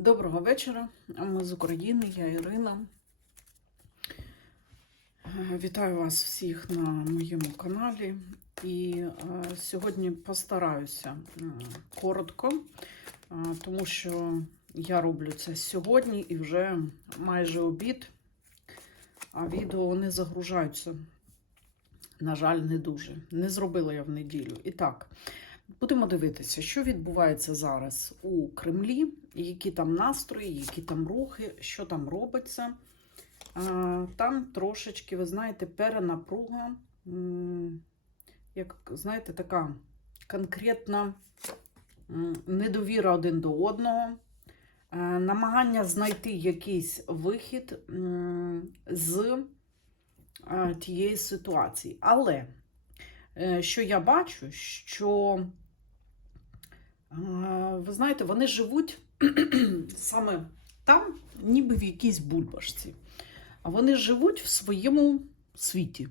Доброго вечора. Ми з України, я Ірина. Е, Вітаю вас всіх на моєму каналі. І е, сьогодні постараюся коротко, е, тому що я роблю це сьогодні і вже майже обід, а відео не загружаються. На жаль, не дуже. Не зробила я в неділю. І так, будемо дивитися, що відбувається зараз у Кремлі, які там настрої, які там рухи, що там робиться. Там трошечки, ви знаєте, перенапруга, як знаєте, така конкретна недовіра один до одного, намагання знайти якийсь вихід з тієї ситуації. Але що я бачу, що е, ви знаєте, вони живуть саме там, ніби в якійсь бульбашці. А вони живуть в своєму світі.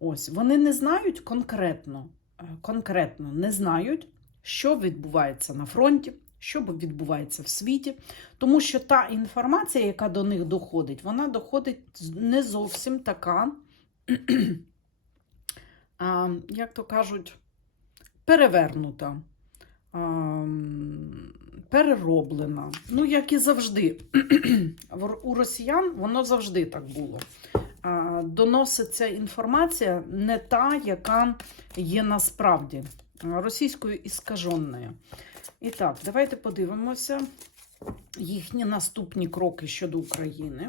Ось, вони не знають конкретно, е, конкретно не знають, що відбувається на фронті, що відбувається в світі. Тому що та інформація, яка до них доходить, вона доходить не зовсім така, як то кажуть, перевернута, перероблена. Ну, як і завжди. У росіян воно завжди так було. Доноситься інформація не та, яка є насправді російською іскаженою. І так, давайте подивимося їхні наступні кроки щодо України.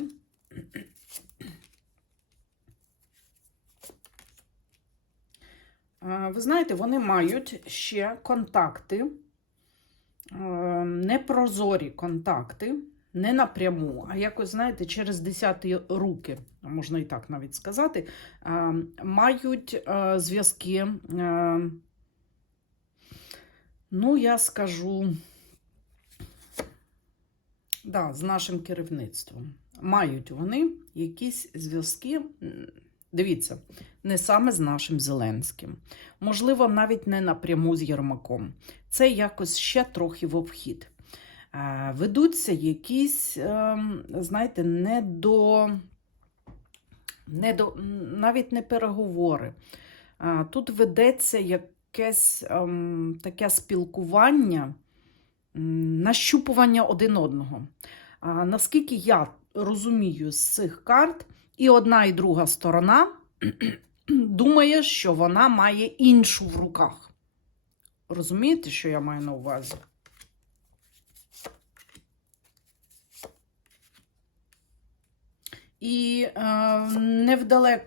Ви знаєте, вони мають ще контакти, е, непрозорі контакти, не напряму, а якось, знаєте, через десяті руки, можна і так навіть сказати, е, мають е, зв'язки, е, ну, я скажу, да, з нашим керівництвом. Мають вони якісь зв'язки. Дивіться, не саме з нашим Зеленським. Можливо, навіть не напряму з Єрмаком. Це якось ще трохи в обхід. Е, Ведуться якісь, ем, знаєте, не до, не до навіть не переговори. Е, Тут ведеться якесь ем, таке спілкування, нащупування один одного. А наскільки я розумію з цих карт, і одна, і друга сторона думає, що вона має іншу в руках. Розумієте, що я маю на увазі? І е, е,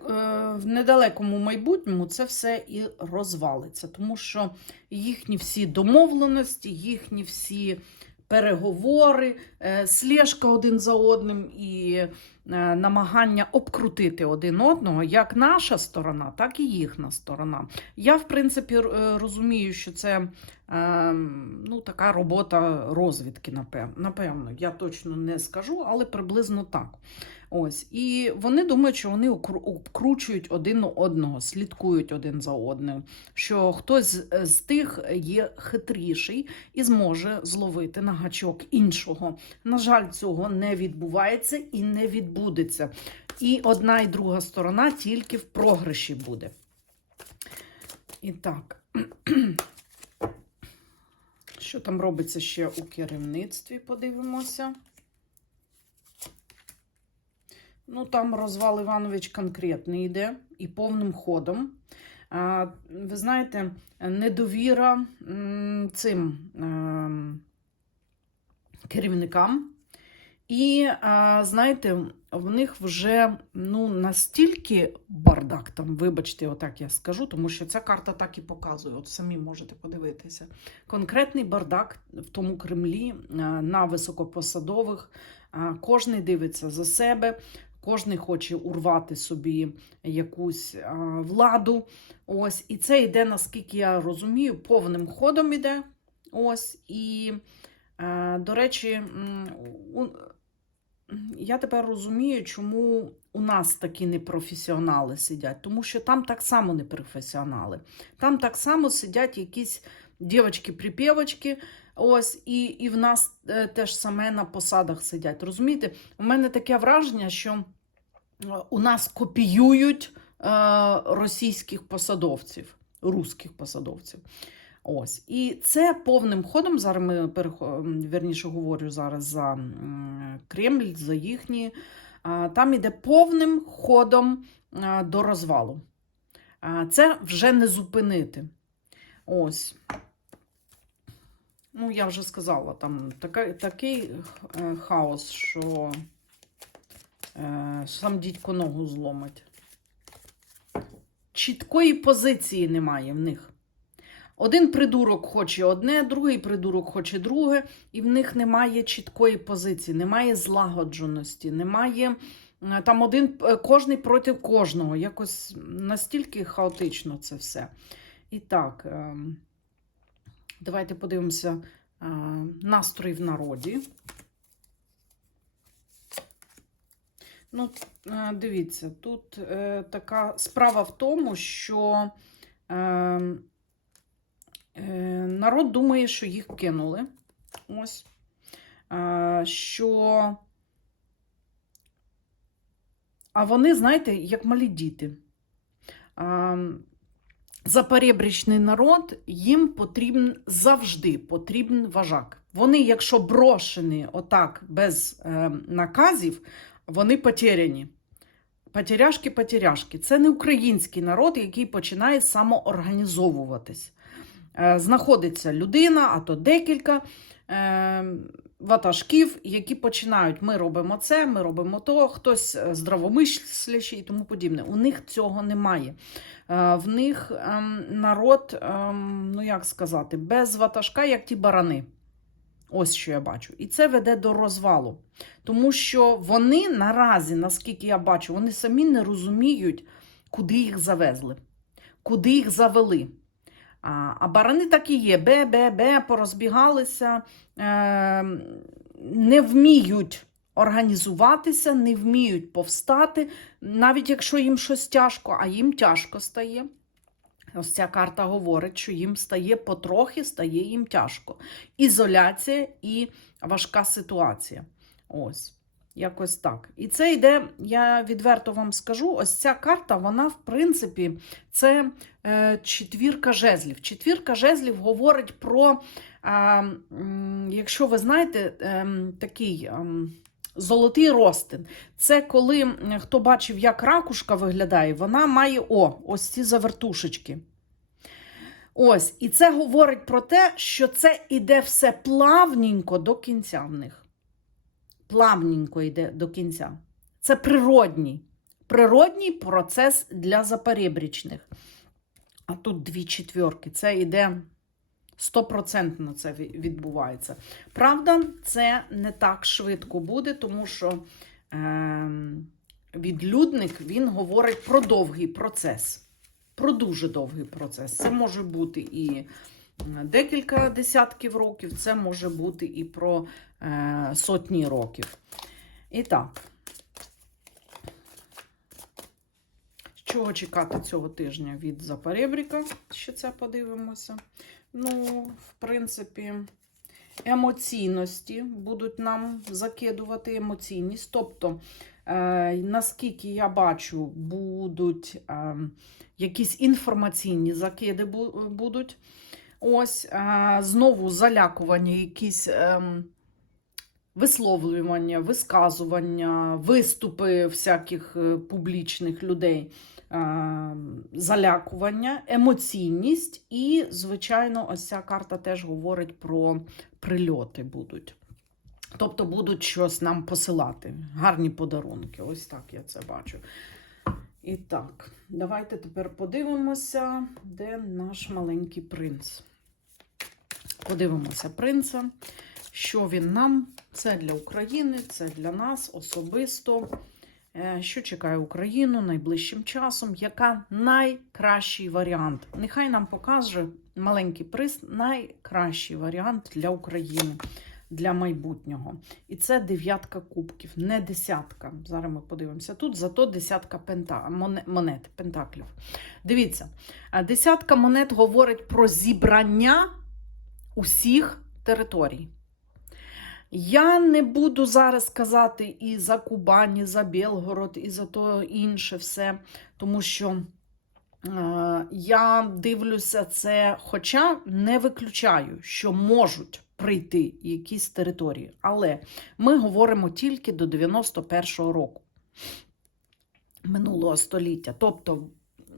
в недалекому майбутньому це все і розвалиться, тому що їхні всі домовленості, їхні всі переговори, е, слежка один за одним і намагання обкрутити один одного, як наша сторона, так і їхня сторона. Я, в принципі, е, розумію, що це е, ну, така робота розвідки, напевно. Я точно не скажу, але приблизно так. Ось. І вони думають, що вони обкручують один одного, слідкують один за одним, що хтось з тих є хитріший і зможе зловити на гачок іншого. На жаль, цього не відбувається і не відбудеться. І одна і друга сторона тільки в програші буде. І так. Що там робиться ще у керівництві? Подивимося. Ну, там розвал Іванович конкретний йде і повним ходом. Ви знаєте, недовіра цим ем, керівникам. І, знаєте, в них вже ну, настільки бардак там, вибачте, отак я скажу, тому що ця карта так і показує. От самі можете подивитися. Конкретний бардак в тому Кремлі на високопосадових. Кожний дивиться за себе, кожний хоче урвати собі якусь владу. Ось, і це йде, наскільки я розумію, повним ходом іде. Ось, і, до речі, я тепер розумію, чому у нас такі непрофесіонали сидять, тому що там так само не професіонали. Там так само сидять якісь дівчатки-припєвочки, Ось, і, і в нас е, теж саме на посадах сидять. Розумієте, у мене таке враження, що е, у нас копіюють е, російських посадовців, русських посадовців. Ось. І це повним ходом. Зараз ми вірніше говорю зараз за Кремль, за їхні. Там іде повним ходом до розвалу. Це вже не зупинити. Ось. Ну, я вже сказала, там така, такий е, хаос, що е, сам дідько ногу зломить. Чіткої позиції немає в них. Один придурок хоче одне, другий придурок хоче друге, і в них немає чіткої позиції, немає злагодженості, немає е, там один е, кожний проти кожного. Якось настільки хаотично це все. І так, ем, давайте подивимося е, настрій в народі. Ну, дивіться, тут така справа в тому, що е, е, народ думає, що їх кинули. Ось. Е, що. А вони, знаєте, як малі діти. Е, Запорєбрічний народ, їм потрібен завжди потрібен вожак. Вони, якщо брошені отак без е, наказів, вони потеряні. Потеряшки, потеряшки. Це не український народ, який починає самоорганізовуватись. Е, знаходиться людина, а то декілька е, ватажків, які починають: ми робимо це, ми робимо то, хтось е, здравомислящий і тому подібне. У них цього немає. В них ем, народ, ем, ну як сказати, без ватажка, як ті барани. Ось що я бачу. І це веде до розвалу. Тому що вони наразі, наскільки я бачу, вони самі не розуміють, куди їх завезли, куди їх завели. А барани так і є: бе-бе-бе, порозбігалися, е, не вміють організуватися, не вміють повстати, навіть якщо їм щось тяжко, а їм тяжко стає. Ось ця карта говорить, що їм стає потрохи, стає їм тяжко. Ізоляція і важка ситуація. Ось, якось так. І це йде, я відверто вам скажу, ось ця карта, вона, в принципі, це е, четвірка жезлів. Четвірка жезлів говорить про, е, якщо ви знаєте, е, такий. Е, Золотий ростин. Це коли хто бачив, як ракушка виглядає, вона має о, ось ці завертушечки. Ось, і це говорить про те, що це іде все плавненько до кінця в них. Плавненько йде до кінця. Це природній. Природній процес для запорєбрічних. А тут дві четверки. Це йде стопроцентно це відбувається. Правда, це не так швидко буде, тому що е, відлюдник він говорить про довгий процес. Про дуже довгий процес. Це може бути і декілька десятків років, це може бути і про е, сотні років. І так, чого чекати цього тижня від Запорєбріка? Ще це подивимося. Ну, в принципі, емоційності будуть нам закидувати емоційність. Тобто, е, наскільки я бачу, будуть е, якісь інформаційні закиди будуть. Ось, е, знову залякування, якісь е, висловлювання, висказування, виступи всяких е, публічних людей е, залякування, емоційність, і, звичайно, ось ця карта теж говорить про прильоти будуть. Тобто будуть щось нам посилати. Гарні подарунки. Ось так я це бачу. І так, давайте тепер подивимося, де наш маленький принц. Подивимося принца, що він нам. Це для України, це для нас особисто. Е, Що чекає Україну найближчим часом? Яка найкращий варіант? Нехай нам покаже маленький приз найкращий варіант для України, для майбутнього. І це дев'ятка кубків, не десятка. Зараз ми подивимося тут, зато десятка пента, монет, пентаклів. Дивіться, десятка монет говорить про зібрання усіх територій. Я не буду зараз казати і за Кубань, і за Білгород, і за то інше все, тому що е, я дивлюся це, хоча не виключаю, що можуть прийти якісь території. Але ми говоримо тільки до 91-го року минулого століття. Тобто,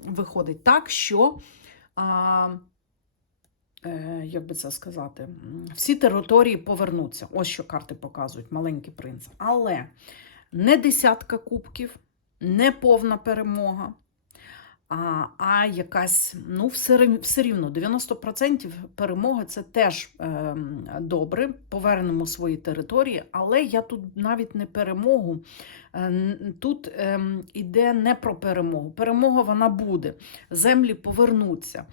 виходить так, що. Е, як би це сказати, всі території повернуться. Ось що карти показують, маленький принц. Але не десятка кубків, не повна перемога, а, а якась, ну, все, все рівно, 90% перемоги це теж е, добре. Повернемо свої території, але я тут навіть не перемогу. Е, Тут е, іде не про перемогу. Перемога вона буде, землі повернуться.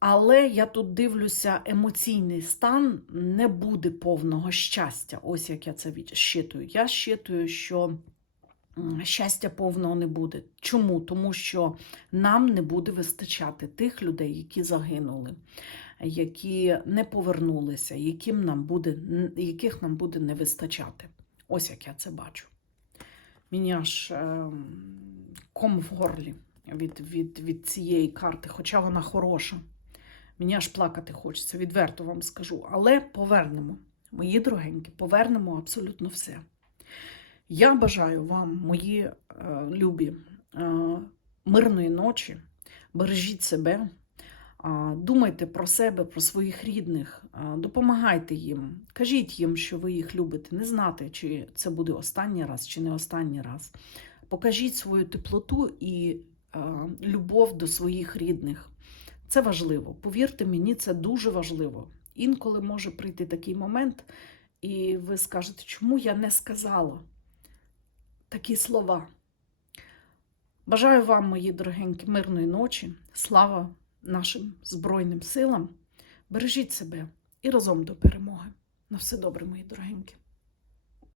Але я тут дивлюся, емоційний стан не буде повного щастя. Ось як я це щитую. Я щитую, що щастя повного не буде. Чому? Тому що нам не буде вистачати тих людей, які загинули, які не повернулися, яким нам буде, яких нам буде не вистачати. Ось як я це бачу. Мені аж ем, ком в горлі від, від, від цієї карти, хоча вона хороша. Мені аж плакати хочеться, відверто вам скажу. Але повернемо, мої дорогенькі, повернемо абсолютно все. Я бажаю вам, мої е, любі, е, мирної ночі. Бережіть себе, а, думайте про себе, про своїх рідних, а, допомагайте їм, кажіть їм, що ви їх любите, не знати, чи це буде останній раз, чи не останній раз. Покажіть свою теплоту і е, любов до своїх рідних. Це важливо. Повірте мені, це дуже важливо. Інколи може прийти такий момент, і ви скажете, чому я не сказала такі слова. Бажаю вам, мої дорогенькі, мирної ночі, слава нашим Збройним силам. Бережіть себе і разом до перемоги. На все добре, мої дорогенькі.